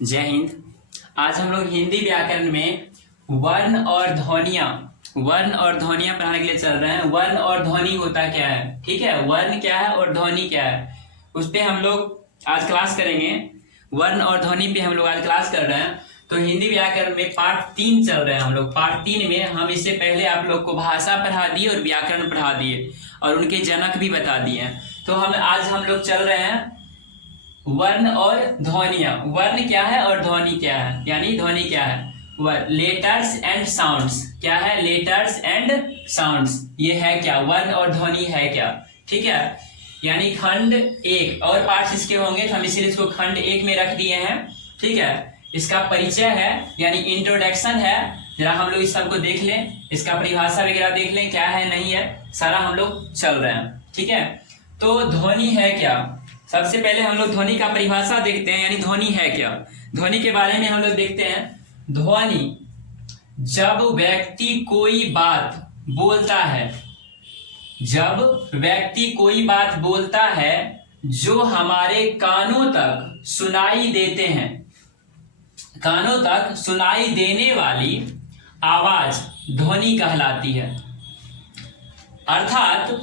जय हिंद। आज हम लोग हिंदी व्याकरण में वर्ण और ध्वनियां पढ़ाने के लिए चल रहे हैं। वर्ण और ध्वनि होता क्या है, ठीक है। वर्ण क्या है और ध्वनि क्या है, उस पे हम लोग आज क्लास करेंगे। वर्ण और ध्वनि पे हम लोग आज क्लास कर रहे हैं। तो हिंदी व्याकरण में पार्ट 3 चल रहे हैं हम लोग। पार्ट 3 में हम इससे पहले आप लोग को भाषा पढ़ा दिए और व्याकरण पढ़ा दिए और उनके जनक भी बता दिए। तो आज हम लोग चल रहे हैं वर्ण और ध्वनियां। वर्ण क्या है और ध्वनि क्या है, यानी ध्वनि क्या है। लेटर्स एंड साउंड्स क्या है, लेटर्स एंड साउंड्स ये है क्या, वर्ण और ध्वनि है क्या, ठीक है। यानी खंड 1 और पार्ट्स इसके होंगे तो हम इसीलिए इसको खंड 1 में रख दिए हैं, ठीक है। इसका परिचय है यानी इंट्रोडक्शन है। जरा हम लोग इस सबको देख लें, इसका परिभाषा वगैरह देख लें क्या है नहीं है, सारा हम लोग चल रहे हैं, ठीक है। तो ध्वनि है क्या, सबसे पहले हम लोग ध्वनि का परिभाषा देखते हैं, यानी ध्वनि है क्या। ध्वनि के बारे में हम लोग देखते हैं। ध्वनि जब व्यक्ति कोई बात बोलता है, जब व्यक्ति कोई बात बोलता है जो हमारे कानों तक सुनाई देते हैं, कानों तक सुनाई देने वाली आवाज ध्वनि कहलाती है। अर्थात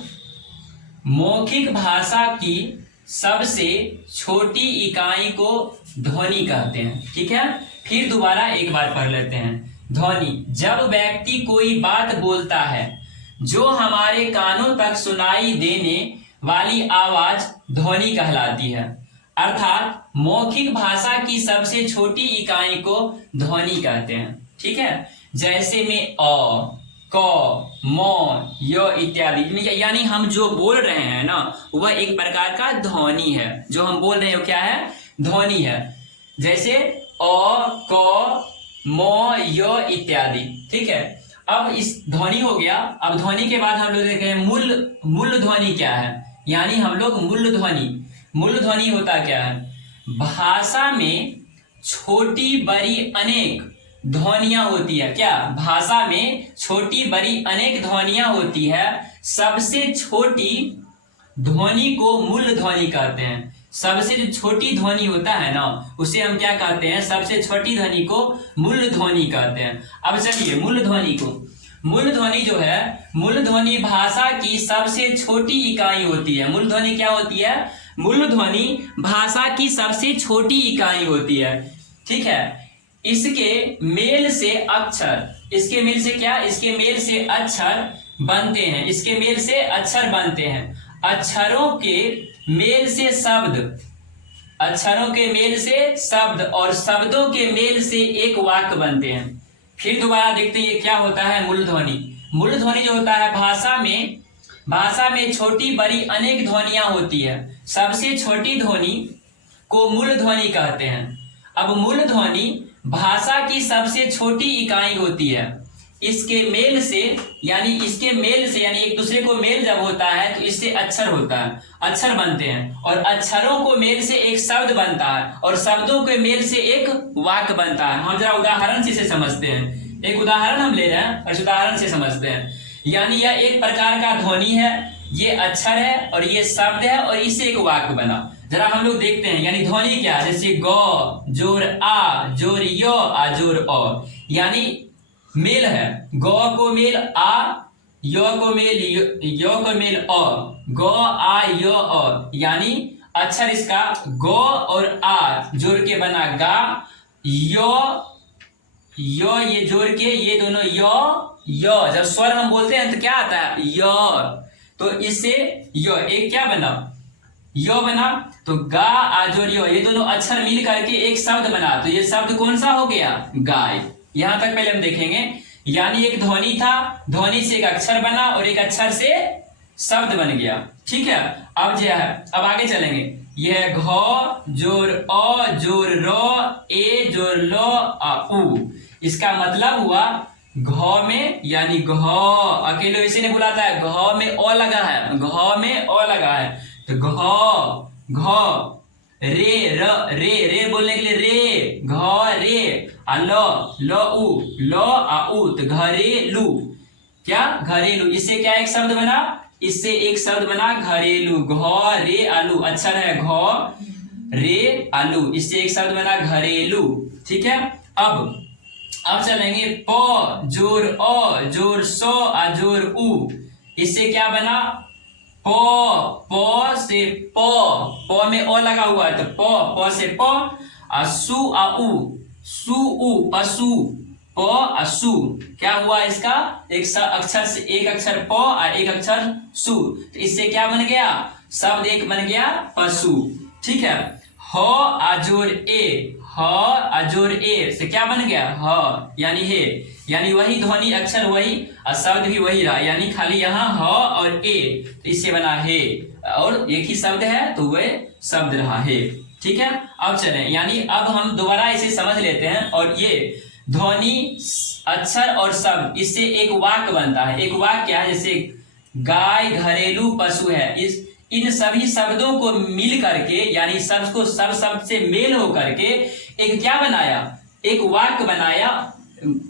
मौखिक भाषा की सबसे छोटी इकाई को ध्वनि कहते हैं, ठीक है। फिर दोबारा एक बार पढ़ लेते हैं। ध्वनि जब व्यक्ति कोई बात बोलता है जो हमारे कानों तक सुनाई देने वाली आवाज ध्वनि कहलाती है। अर्थात मौखिक भाषा की सबसे छोटी इकाई को ध्वनि कहते हैं, ठीक है। जैसे में अ, क, म, य इत्यादि, यानी हम जो बोल रहे हैं ना वह एक प्रकार का ध्वनि है। जो हम बोल रहे हैं वो क्या है, ध्वनि है। जैसे अ, क, म, य इत्यादि, ठीक है। अब इस ध्वनि हो गया। अब ध्वनि के बाद हम लोग देख रहे हैं मूल ध्वनि क्या है, यानी हम लोग मूल ध्वनि होता क्या है। भाषा में छोटी बड़ी अनेक ध्वनियां होती है क्या, भाषा में छोटी बड़ी अनेक ध्वनियां होती है। सबसे छोटी ध्वनि को मूल ध्वनि कहते हैं। सबसे जो छोटी ध्वनि होता है ना उसे हम क्या कहते हैं, सबसे छोटी ध्वनि को मूल ध्वनि कहते हैं। अब चलिए मूल ध्वनि जो है, मूल ध्वनि भाषा की सबसे छोटी इकाई होती है। मूल ध्वनि क्या होती है, मूल ध्वनि भाषा की सबसे छोटी इकाई होती है, ठीक है। इसके मेल से अक्षर, इसके मेल से क्या, इसके मेल से अक्षर बनते हैं, इसके मेल से अक्षर बनते हैं। अक्षरों के मेल से शब्द, अक्षरों के मेल से शब्द और शब्दों के मेल से एक वाक्य बनते हैं। फिर दोबारा देखते हैं ये क्या होता है मूल ध्वनि। मूल ध्वनि जो होता है भाषा में छोटी बड़ी अनेक ध्वनियां होती है। सबसे छोटी ध्वनि को मूल ध्वनि कहते हैं। अब मूल ध्वनि भाषा की सबसे छोटी इकाई होती है। इसके मेल से यानी एक दूसरे को मेल जब होता है तो इससे अक्षर होता है, अक्षर बनते हैं और अक्षरों को मेल से एक शब्द बनता है और शब्दों के मेल से एक वाक्य बनता है। हम जरा उदाहरण से इसे समझते हैं। एक उदाहरण हम ले रहे हैं और इस उदाहरण से समझते हैं। यानी यह एक प्रकार का ध्वनि है, ये अक्षर है और ये शब्द है और इससे एक वाक्य बना। जरा हम लोग देखते हैं यानी ध्वनि क्या है। जैसे ग जोर आ जोर य आ जोर अ, यानी मेल है। ग को मेल आ, य को मेल अ, ग आ य अ, यानी अक्षर इसका ग और आ जोड़ के बना गा, ये जोड़ के ये दोनों य, जब स्वर हम बोलते हैं तो क्या आता है य, तो इससे य एक क्या बना, य बना। तो गा आ जोर य, ये दोनों अक्षर मिल करके एक शब्द बना। तो ये शब्द कौन सा हो गया, गाय। यहां तक पहले हम देखेंगे। यानी एक ध्वनि था, ध्वनि से एक अक्षर बना और एक अक्षर से शब्द बन गया, ठीक है। अब जो है अब आगे चलेंगे। यह घ जोर अ जोर र ए जोर ल आ उ, इसका मतलब हुआ घ में, यानी घ अकेले इसी ने बुलाता है, घ में अ लगा है, घ में अ लगा है। तो घ रे बोलने के लिए रे, घ रे आ ल आ उ, तो घरेलू, क्या घरेलू। इससे क्या एक शब्द बना, इससे एक शब्द बना घरेलू। घ रे आलू, अक्षर है घ रे आलू, इससे एक शब्द बना घरेलू। ठीक है, अब चलेंगे प जोर अ जोर सो आ जोर उ, इससे क्या बना प से प में ओ लगा हुआ है तो प से प, आ सु आ उ सु उ पशु, प असु, क्या हुआ इसका एक अक्षर से एक अक्षर प और एक अक्षर सु, तो इससे क्या बन गया शब्द एक बन गया पशु। ठीक है, ह आजोर ए, ह आजोर ए से क्या बन गया ह यानी हे, यानी वही ध्वनि अक्षर वही और शब्द भी वही रहा, यानी खाली यहाँ ह और ए, तो इससे बना हे, और एक ही शब्द है तो वह शब्द रहा हे। ठीक है, अब चले, यानी अब हम दोबारा इसे समझ लेते हैं, और ये ध्वनि अक्षर और शब्द इससे एक वाक्य बनता है। एक वाक्य क्या है, जैसे गाय घरेलू पशु है, इन सभी शब्दों को मिल करके यानी शब्द को सब शब्द से मेल हो करके एक क्या बनाया, एक वाक्य बनाया।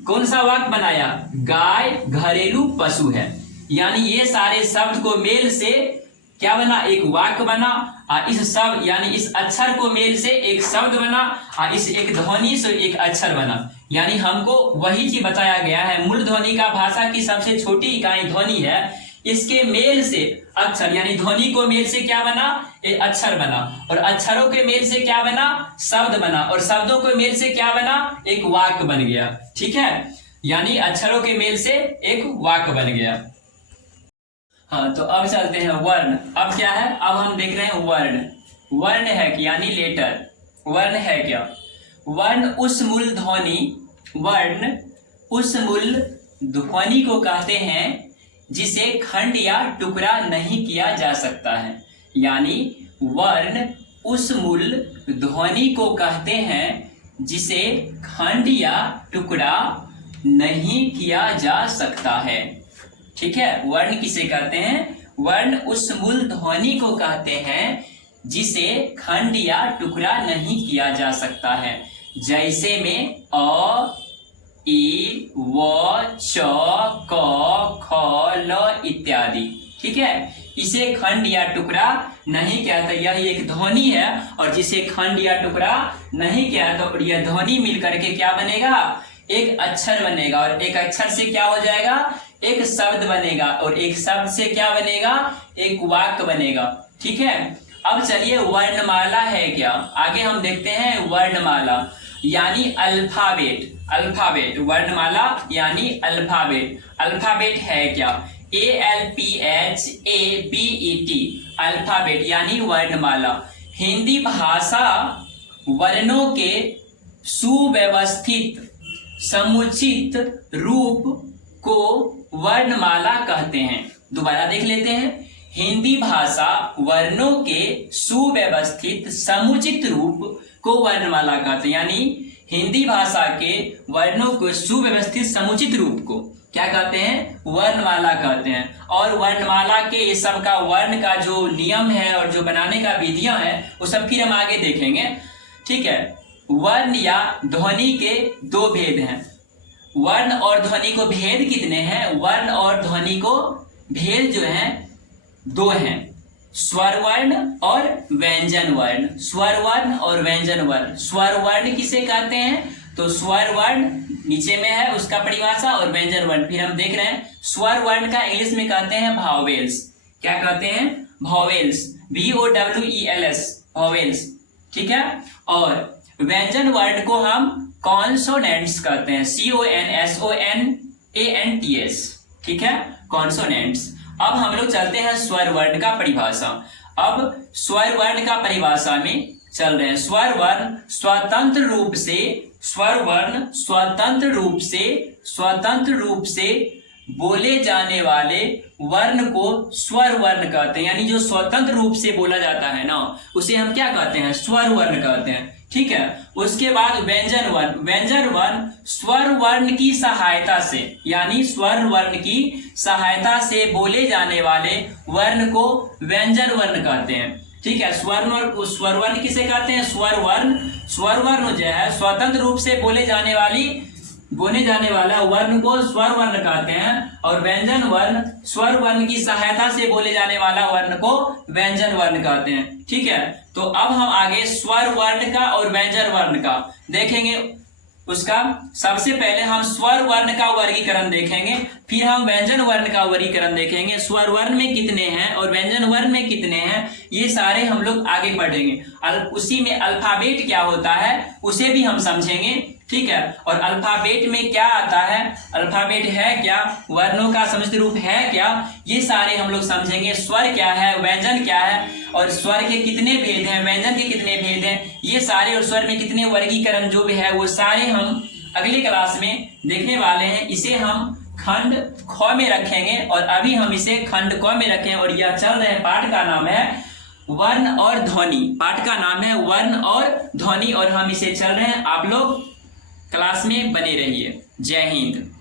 कौन सा वाक्य बनाया, गाय घरेलू पशु है, यानी ये सारे शब्द को मेल से क्या बना, एक वाक्य बना, और इस शब्द यानी इस अक्षर को मेल से एक शब्द बना, और इस एक ध्वनि से एक अक्षर बना। यानी हमको वही चीज बताया गया है, मूल ध्वनि का भाषा की सबसे छोटी इकाई ध्वनि है, इसके मेल से अक्षर यानी ध्वनि को मेल से क्या बना, एक अक्षर बना, और अक्षरों के मेल से क्या बना, शब्द बना, और शब्दों के मेल से क्या बना, एक वाक्य बन गया। ठीक है, यानी अक्षरों के मेल से एक वाक्य बन गया। हाँ, तो अब चलते हैं वर्ण। अब क्या है, अब हम देख रहे हैं वर्ण। वर्ण है कि यानी लेटर, वर्ण है क्या, वर्ण उस मूल ध्वनि को कहते हैं जिसे खंड या टुकड़ा नहीं किया जा सकता है। यानी वर्ण उस मूल ध्वनि को कहते हैं जिसे खंड या टुकड़ा नहीं किया जा सकता है। ठीक है, वर्ण किसे कहते हैं, वर्ण उस मूल ध्वनि को कहते हैं जिसे खंड या टुकड़ा नहीं किया जा सकता है। जैसे में अ ई व च क ख ल इत्यादि। ठीक है, इसे खंड या टुकड़ा नहीं किया तो यह एक ध्वनि है, और जिसे खंड या टुकड़ा नहीं किया तो यह ध्वनि मिलकर के क्या बनेगा, एक अक्षर बनेगा, और एक अक्षर से क्या हो जाएगा, एक शब्द बनेगा, और एक शब्द से क्या बनेगा, एक वाक्य बनेगा। ठीक है, अब चलिए वर्णमाला है क्या, आगे हम देखते हैं वर्णमाला यानी अल्फाबेट। अल्फाबेट, वर्णमाला यानी अल्फाबेट। अल्फाबेट है क्या, ALPHABET, अल्फाबेट यानी वर्णमाला। हिंदी भाषा वर्णों के सुव्यवस्थित समुचित रूप को वर्णमाला कहते हैं। दोबारा देख लेते हैं, हिंदी भाषा वर्णों के सुव्यवस्थित समुचित रूप को वर्णमाला कहते हैं। यानी हिंदी भाषा के वर्णों को सुव्यवस्थित समुचित रूप को क्या कहते हैं, वर्णमाला कहते हैं। और वर्णमाला के ये सब का वर्ण का जो नियम है और जो बनाने का विधियां है वो सब फिर हम आगे देखेंगे। ठीक है, वर्ण या ध्वनि के दो भेद हैं। वर्ण और ध्वनि को भेद कितने हैं, वर्ण और ध्वनि को भेद जो है दो हैं, स्वर वर्ण और व्यंजन वर्ण। स्वर वर्ण और व्यंजन वर्ण। स्वर वर्ण किसे कहते हैं, तो स्वर वर्ण नीचे में है उसका परिभाषा, और व्यंजन वर्ण फिर हम देख रहे हैं। स्वर वर्ण का इंग्लिश में कहते हैं भावेल्स। क्या कहते हैं, भावेल्स, VOWELS, भावेल्स। ठीक है, और व्यंजन वर्ण को हम कॉन्सोनेंट्स कहते हैं, CONSONANTS। ठीक है, कॉन्सोनेंट्स। अब हम लोग चलते हैं स्वर वर्ण का परिभाषा। अब स्वर वर्ण का परिभाषा में चल रहे हैं। स्वर वर्ण स्वतंत्र रूप से बोले जाने वाले वर्ण को स्वर वर्ण कहते हैं। यानी जो स्वतंत्र रूप से बोला जाता है ना, उसे हम क्या कहते हैं, स्वर वर्ण कहते हैं। ठीक है, उसके बाद व्यंजन वर्ण। व्यंजन वर्ण स्वर वर्ण की सहायता से, यानी स्वर वर्ण की सहायता से बोले जाने वाले वर्ण को व्यंजन वर्ण कहते हैं। ठीक है, स्वर वर्ण किसे कहते हैं, स्वर वर्ण जो है स्वतंत्र रूप से बोले जाने वाला वर्ण को स्वर वर्ण कहते हैं, और व्यंजन वर्ण स्वर वर्ण की सहायता से बोले जाने वाला वर्ण को व्यंजन वर्ण कहते हैं। ठीक है, तो अब हम आगे स्वर वर्ण का और व्यंजन वर्ण का देखेंगे। उसका सबसे पहले हम स्वर वर्ण का वर्गीकरण देखेंगे, फिर हम व्यंजन वर्ण का वर्गीकरण देखेंगे। स्वर वर्ण में कितने हैं और व्यंजन वर्ण में कितने हैं, ये सारे हम लोग आगे पढ़ेंगे। उसी में अल्फाबेट क्या होता है उसे भी हम समझेंगे, ठीक है। और अल्फाबेट में क्या आता है, अल्फाबेट है क्या, वर्णों का समस्त रूप है क्या, ये सारे हम लोग समझेंगे। स्वर क्या है, व्यंजन क्या है, और स्वर के कितने भेद हैं, व्यंजन के कितने भेद हैं, ये सारे, और स्वर में कितने वर्गीकरण जो भी है वो सारे हम अगले क्लास में देखने वाले हैं। इसे हम खंड ख में रखेंगे और अभी हम इसे खंड क में रखें। और यह चल रहे पाठ का नाम है वर्ण और ध्वनि, पाठ का नाम है वर्ण और ध्वनि, और हम इसे चल रहे हैं। आप लोग क्लास में बने रहिए। जय हिंद।